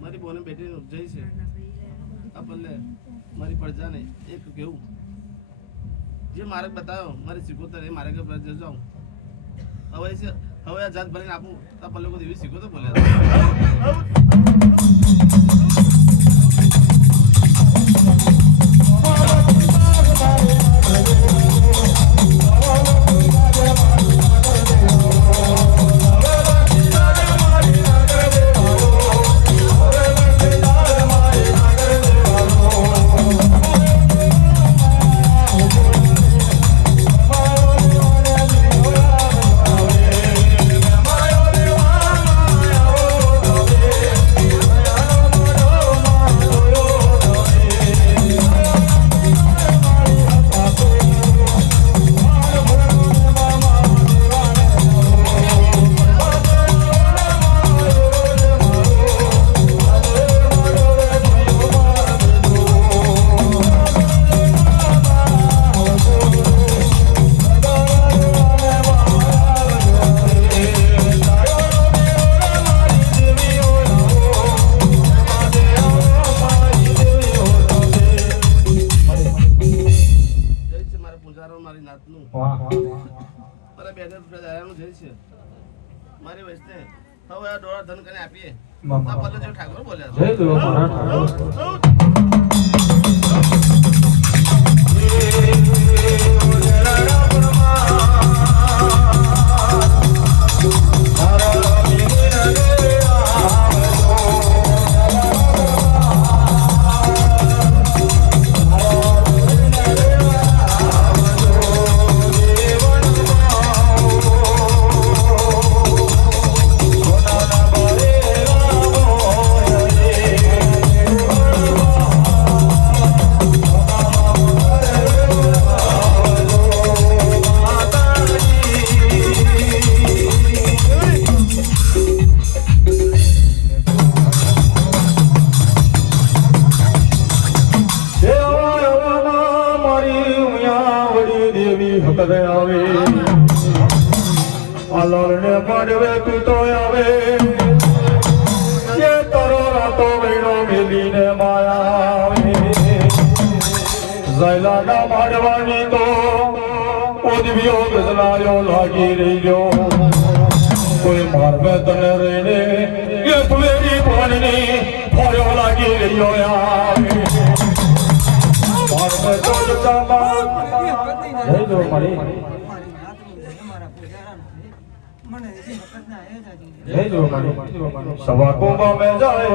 મારી બોને બેટી જઈ છે આ ભલે મારી પ્રજાને એક કેવું જે માર્ગ બતાવ્યો મારી શીખોતર એ માર્ગ પર જાઉં હવે આ જાત ભરીને આપું તો ભલે કોઈ એવી શીખો તો બોલે મારી વસ્તે હવે આ ડોળા ધન કરીને આપીએ આ પલ્લે જો ઠાકોર બોલ્યા જય ગુરુ મહારાજ આલરને પડવે તું તો આવે જે તરો રાતો વેણો મેલીને માયા આવે ઝૈલાના માડવાની તો ઓદવ્યો ગઝલાયો લાગી રહ્યો કોઈ મારવે તને રહીને એ તુવેરી પાણીની ફોડ્યો લાગી રહ્યો આવે મારવે તો જતામાં જય જો મારી जय जो मानो सवा को में जाए